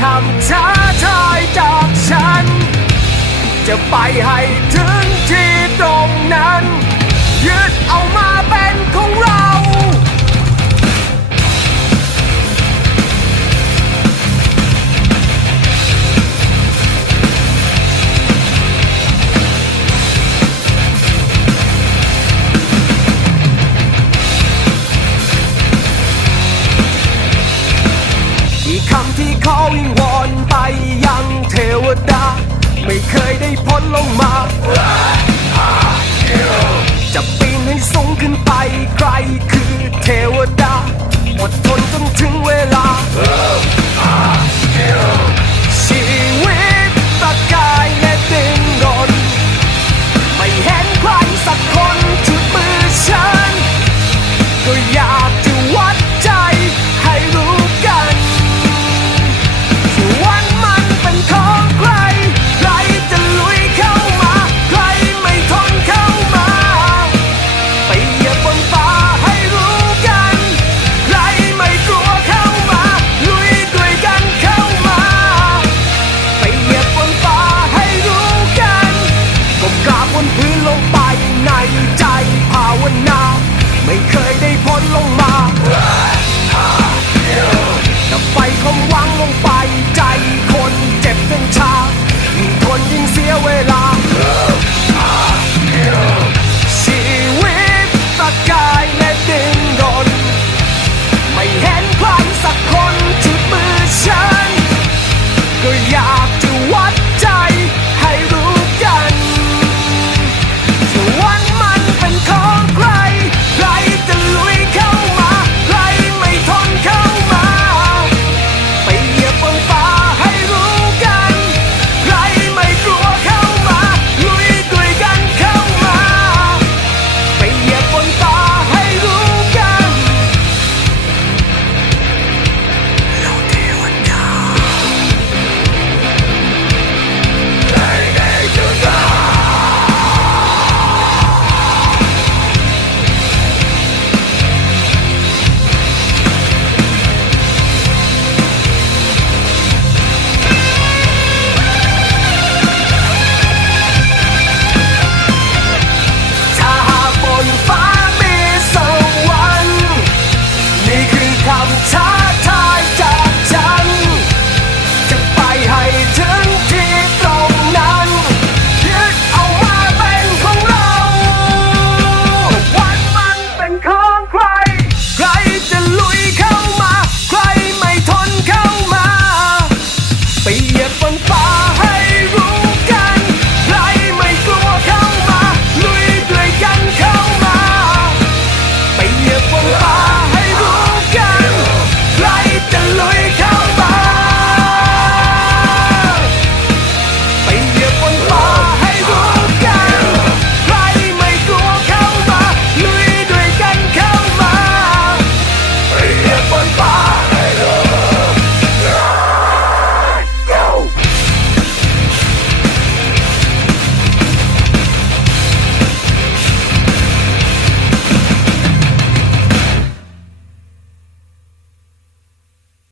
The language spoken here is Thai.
คำท้าทายจากฉัน จะไปให้ถึงที่ตรงนั้น ยึด ไม่เคยได้พ้นลงมา จะปีนให้สูงขึ้นไปใครคือเทวดา อดทนจนถึงเวลา